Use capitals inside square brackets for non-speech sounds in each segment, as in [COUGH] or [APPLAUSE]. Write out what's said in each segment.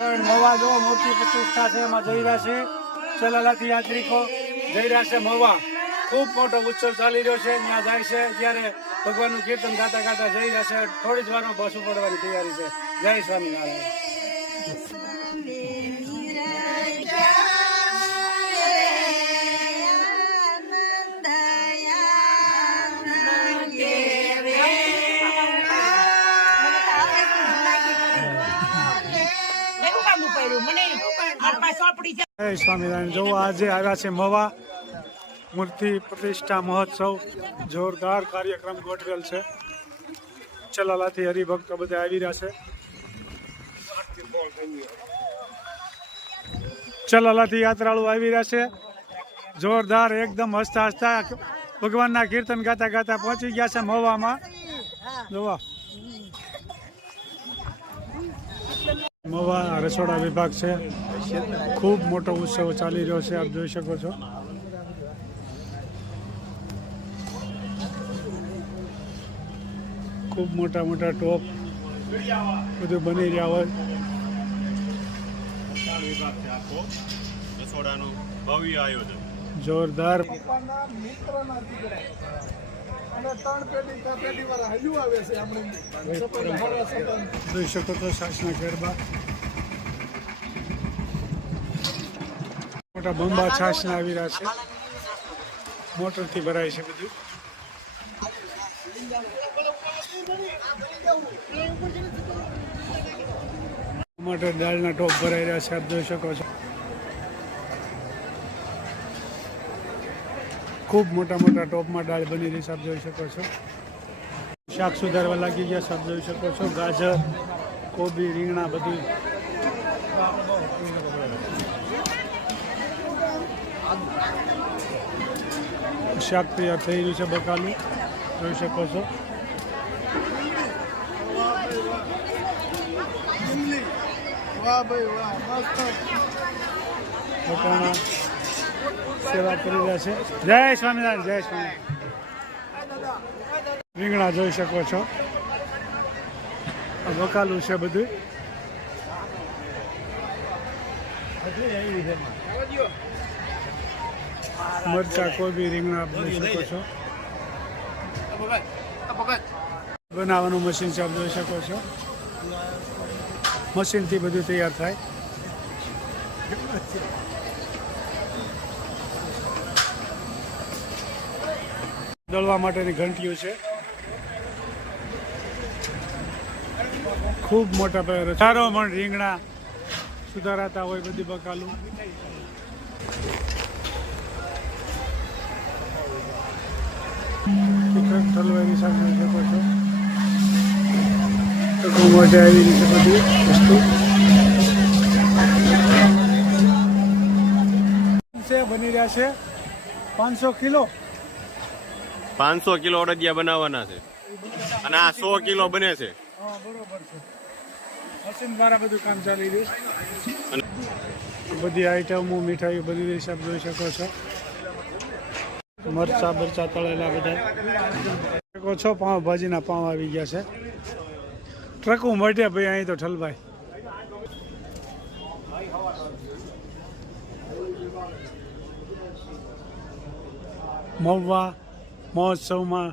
મવા જો મોટી પ્રતિષ્ઠા છે, એમાં જઈ રહ્યા છે. ચલાલાથી યાત્રિકો જઈ રહ્યા છે મવા ખૂબ મોટો ઉત્સવ ચાલી રહ્યો છે, ત્યાં જાય છે. ત્યારે ભગવાનનું કીર્તન ગાતા ગાતા જઈ રહ્યા છે. થોડી જ વારમાં બસ પડવાની તૈયારી છે. જય સ્વામિનારાયણ. જય સ્વામિનારાયણ. જો આજે આવ્યા છે મવા મૂર્તિ પ્રતિષ્ઠા મહોત્સવ. જોરદાર કાર્યક્રમ ગોઠવેલ છે. ચલાલાથી હરિભક્તો બધા આવી રહ્યા છે. ચલાલાથી યાત્રાળુ આવી રહ્યા છે. જોરદાર એકદમ હસતા હસતા ભગવાનના કીર્તન ગાતા ગાતા પહોંચી ગયા છે મવામાં. જોવા. મવા રસોડા વિભાગ છે. ખૂબ મોટો ઉત્સવ ચાલી રહ્યો છે આપ જોઈ શકો છો. ખૂબ મોટા મોટા ટોપ બધું બની રહ્યા હોય. રસોડાનું ભવ્ય આયોજન. જોરદાર. જોઈ શકો છો સાસના ગરબા મોટા બંબા છાસના આવી રહ્યા છે. મોટરથી ભરાય છે બધું. ટમાટર દાળના ટોપ ભરાઈ રહ્યા છે, આપ જોઈ શકો છો. ખૂબ મોટા મોટા ટોપમાં દાળ બની રહી છે આપ જોઈ શકો છો. શાક સુધારવા લાગી ગયા છે આપ જોઈ શકો છો. ગાજર, કોબી, રીંગણા બધું. શાક તૈયાર થઈ રહ્યું છે બકાલું. જોઈ શકો છો. દિલ્હી સેવા કરી રહ્યા છે. જય સ્વામિનારાયણ જય સ્વામિનારાયણ. રીંગણા જોઈ શકો છો. વકાલું છે બધું. મરચા, કોબી, રીંગણા જોઈ શકો છો. બનાવવાનું મશીન છે, આપ જોઈ શકો છો. મશીનથી બધું તૈયાર થાય. દળવા માટેની ઘંટીઓ છે. ખૂબ મોટા પાયે ચારો મણ રીંગણા સુધારાતા હોય બધી બકાલું. ટિકટ ઠલવાઈ શાક છો. ટૂંકું મોઢે આવી રીતે બધી વસ્તુ. બની રહ્યા છે. પાંચસો કિલો. પાંચસો કિલો અડદિયા બનાવવાના છે. અને આ સો કિલો બને છે. બધું આઈટમો મીઠાઈઓ, બધી રીતે આપ જોઈ શકો છો. મરચા, બરચા તળેલા બધા. શકો છો, પાઉં ભાજીના પાઉં આવી ગયા છે. ટ્રકો મળ્યા ભાઈ, અહીં તો ઠલભાઈ. મહુવા મહોત્સવમાં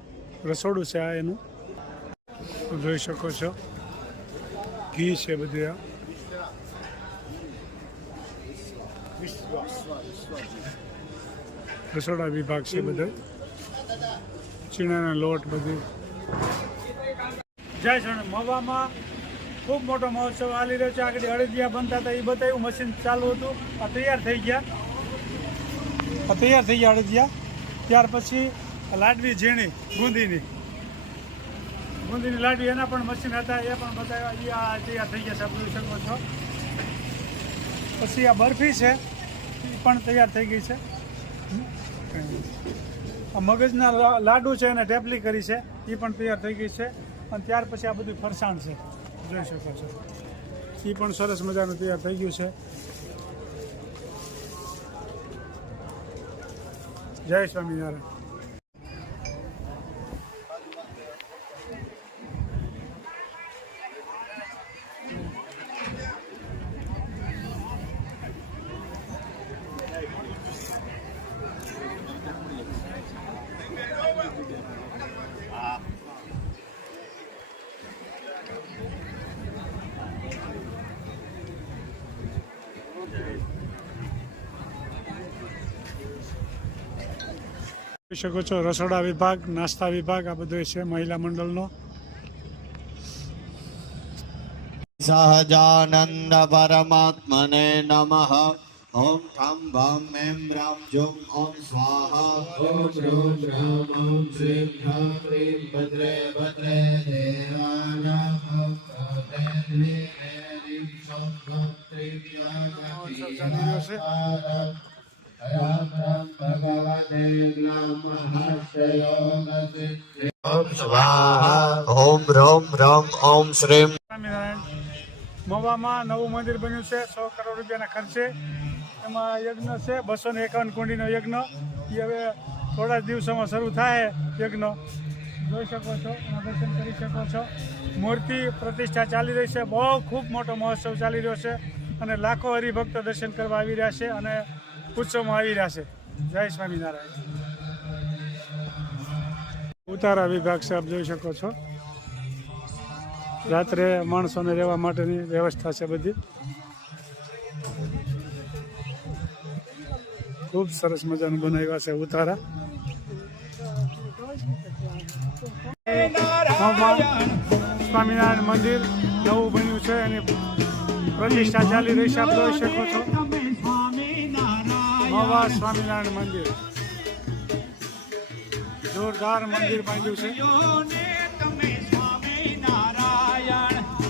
રસોડું છે આ એનું. જોઈ શકો છો. ઘી છે બધું આ. રસોડા વિભાગ છે બધો. ચીણાના લોટ બધું. જય સણ મવામાં ખૂબ મોટો મહોત્સવ હાલી રહ્યો છે. આગળ અડદિયા બનતા હતા, એ બતાવ્યું. મશીન ચાલુ હતું. આ તૈયાર થઈ ગયા. આ તૈયાર થઈ ગયા અડદિયા. ત્યાર પછી લાડવી ઝીણી, બુંદીની. બુંદીની લાડવી એના પણ મશીન હતા, એ પણ બતાવ્યા એ આ તૈયાર થઈ ગયા છે બધું શકો છો. પછી આ બરફી છે એ પણ તૈયાર થઈ ગઈ છે. આ મગજના લાડુ છે એને ટેપલી કરી છે એ પણ તૈયાર થઈ ગઈ છે. અને ત્યાર પછી આ બધું ફરસાણ છે. જોઈ શકો છો. એ પણ સરસ મજાનું તૈયાર થઈ ગયું છે. જય સ્વામિનારાયણ. શકો છો. રસોડા વિભાગ નાસ્તા વિભાગ આ બધું છે મહિલા મંડળનો. સહજાનંદ પરમાત્મને નમઃ. ઓમ ઠમ ભમ એમ રામ જોમ ઓમ સ્વાહા. ઓમ રોમ રામ ઓમ શ્રીમ ઠમ ક્રીમ ભદ્રે ભદ્રે દેવાનામ ઓમ નવું મંદિર બન્યું છે, સો કરોડ રૂપિયાના ખર્ચે. એમાં યજ્ઞ છે બસો ને એકાવન કુંડીનો યજ્ઞ. એ હવે થોડા જ દિવસોમાં શરૂ થાય યજ્ઞ. જોઈ શકો છો દર્શન કરી શકો છો. મૂર્તિ પ્રતિષ્ઠા ચાલી રહી છે, બહુ ખૂબ મોટો મહોત્સવ ચાલી રહ્યો છે. અને લાખો હરિભક્તો દર્શન કરવા આવી રહ્યા છે અને ઉત્સવમાં આવી રહ્યા છે. જય સ્વામિનારાયણ. ઉતારા વિભાગ છે, આપ જોઈ શકો છો. રાત્રે માણસોને રહેવા માટેની વ્યવસ્થા છે બધી. ખૂબ સરસ મજાનું બનાવ્યા છે ઉતારા. સ્વામિનારાયણ મંદિર નવું બન્યું છે, એની પ્રતિષ્ઠા ચાલી રહી છે, આપ જોઈ શકો છો. નવા સ્વામિનારાયણ મંદિર. જોરદાર મંદિર બાંધ્યું છે.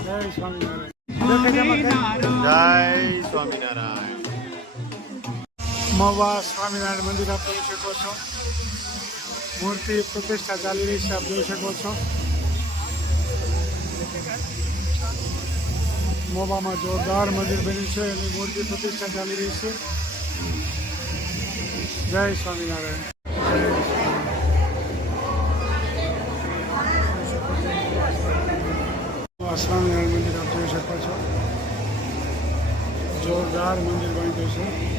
જય સ્વામિનારાયણ. જય સ્વામિનારાયણ. મંદિર આપ જોઈ શકો છો. મૂર્તિ પ્રતિષ્ઠા ચાલી રહી છે આપ જોઈ શકો છો. મોવામાં જોરદાર મંદિર બન્યું છે એની મૂર્તિ પ્રતિષ્ઠા ચાલી રહી છે. જય સ્વામિનારાયણ. સ્વામિનારાયણ મંદિર આપ જોઈ શકો છો. જોરદાર મંદિર બાંધ્યું છે.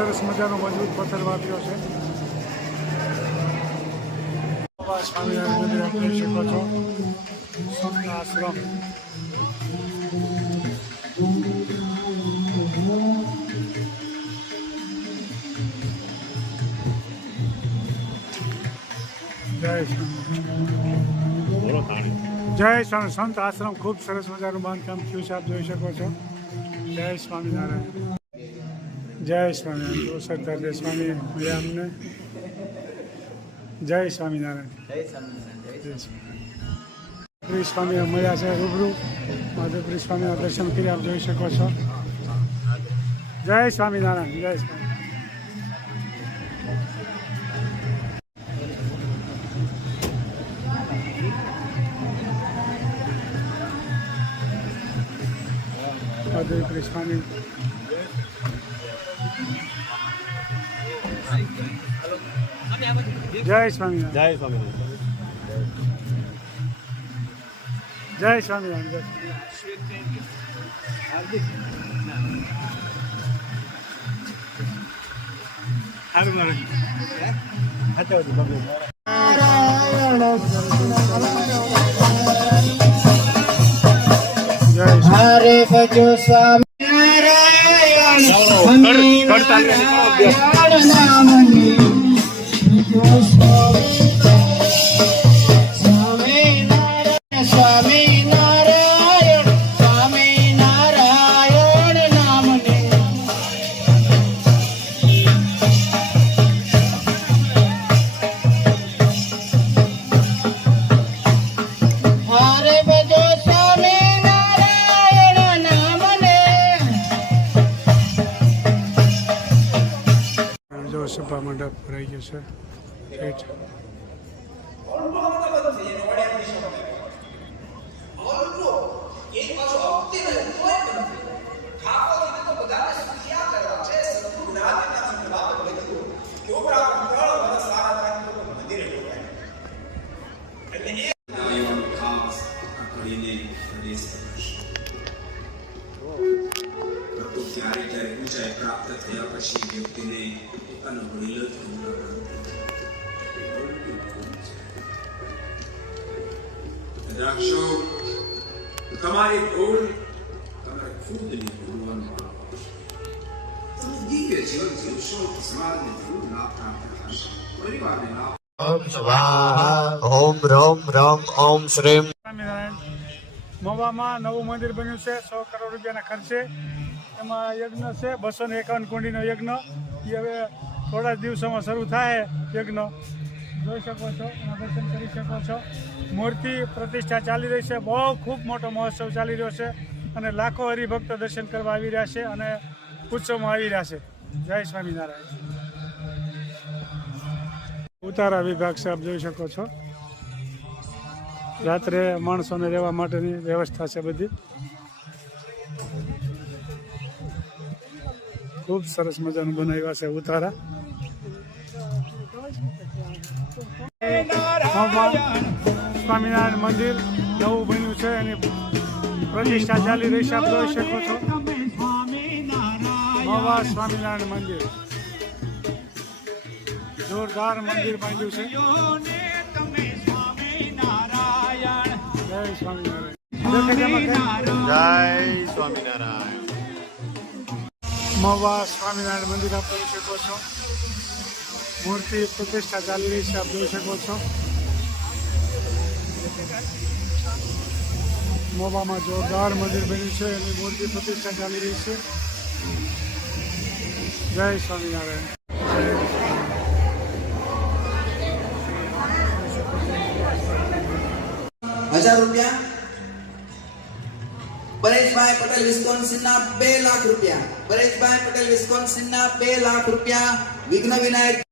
સરસ મજાનો મજબૂત પથ્થર વાપર્યો છે બાબા સ્વામિનારાયણ મંદિર આપ જોઈ શકો છો સંત આશ્રમ જય સ્વામિનારાયણ જય સ્વામી સંત આશ્રમ ખૂબ સરસ મજાનું બાંધકામ થયું છે આપ જોઈ શકો છો જય સ્વામિનારાયણ જય સ્વામિનારાયણ. જો સરદાર સ્વામી મળ્યા અમને. જય સ્વામિનારાયણ. જય સ્વામિનારાયણ સ્વામી મળ્યા છે રૂબરૂ. માધવપુરી સ્વામીના દર્શન કરી આપ જોઈ શકો છો. જય સ્વામિનારાયણ જય સ્વામી માધવપુરી સ્વામી જય સ્વામિનારાયણ. જય સ્વામિનારાયણ. જય સ્વામિનારાયણ હરે ભજો સ્વામી નારાયણ નારાયણ સભા મંડપ ભરાઈ ગયો છે. ક્યારે ક્યારે ઊંચાઈ પ્રાપ્ત થયા પછી વ્યક્તિને પોતાનો વડીલો જ રાખશો તમારી ભૂલ તમારે ખુદની ભૂલવાનું તમે દિવ્ય જીવન જીવશો સમાજને ખૂબ લાભ પ્રાપ્ત થશે પરિવારને લાભ ઓમ સ્વાહા ઓમ રોમ રોમ ઓમ શ્રીમ સ્વામિનારાયણ મવામાં નવું મંદિર બન્યું છે સો કરોડ રૂપિયાના ખર્ચે. એમાં યજ્ઞ છે બસો ને એકાવન કુંડીનો યજ્ઞ. એ હવે થોડા જ દિવસોમાં શરૂ થાય યજ્ઞ. જોઈ શકો છો, એના દર્શન કરી શકો છો. મૂર્તિ પ્રતિષ્ઠા ચાલી રહી છે, બહુ ખૂબ મોટો મહોત્સવ ચાલી રહ્યો છે અને લાખો હરિભક્તો દર્શન કરવા આવી રહ્યા છે અને ઉત્સવમાં આવી રહ્યા છે. જય સ્વામિનારાયણ. ઉતારા વિભાગ છે આપ જોઈ શકો છો. રાત્રે માણસોને રહેવા માટેની વ્યવસ્થા છે બધી. ખૂબ સરસ મજાનું બનાવ્યા છે ઉતારા. સ્વામિનારાયણ મંદિર નવું બન્યું છે એની પ્રતિષ્ઠા ચાલી રહી છે આપ જોઈ શકો છો. મવા સ્વામિનારાયણ મંદિર. જોરદાર મંદિર બાંધ્યું છે. જય સ્વામિનારાયણ. જય સ્વામિનારાયણ. મહુવા સ્વામિનારાયણ મંદિર આપ જોઈ શકો છો. મૂર્તિ પ્રતિષ્ઠા ચાલી રહી છે આપ જોઈ શકો છો મહુવામાં જોરદાર મંદિર બન્યું છે એની મૂર્તિ પ્રતિષ્ઠા ચાલી રહી છે જય સ્વામિનારાયણ હજાર રૂપિયા પરેશભાઈ પટેલ વિસ્કોન્સિન ના બે લાખ રૂપિયા પરેશભાઈ પટેલ વિસ્કોન્સિન ના બે લાખ રૂપિયા વિઘ્ન વિનાયક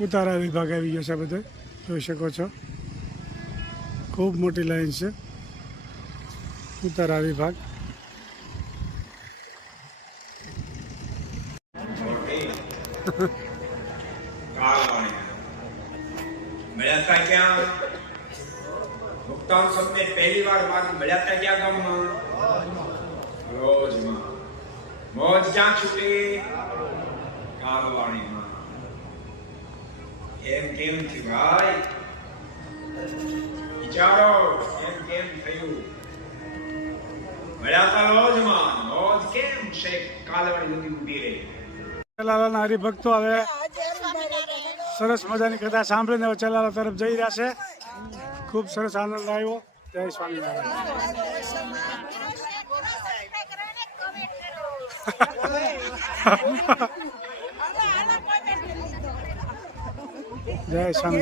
ઉતારા વિભાગ આવી ગયો છે બધે. જોઈ શકો છો. ખૂબ મોટી લાઈન છે. ઉતારા વિભાગ. [LAUGHS] મેળા ક્યાં? મુક્તાન સમને પહેલી વાર વાત મળ્યા હતા ક્યાં ગામમાં? રોજમાં મોજ ક્યાં છૂટી? કાલવાણીમાં એમ કેમ થયું ભાઈ? વિચારો, એમ કેમ થયું? મળ્યા હતા રોજમાં મોજ કેમ છે? કાલવાણી સુધી ઊભી રહી. ચલાલાના હરિભક્તો હવે સરસ મજાની કથા સાંભળીને હવે ચલાલા તરફ જઈ રહ્યા છે. ખૂબ સરસ આનંદ આવ્યો. જય સ્વામિનારાયણ. [LAUGHS] જય સ્વામિનારાયણ.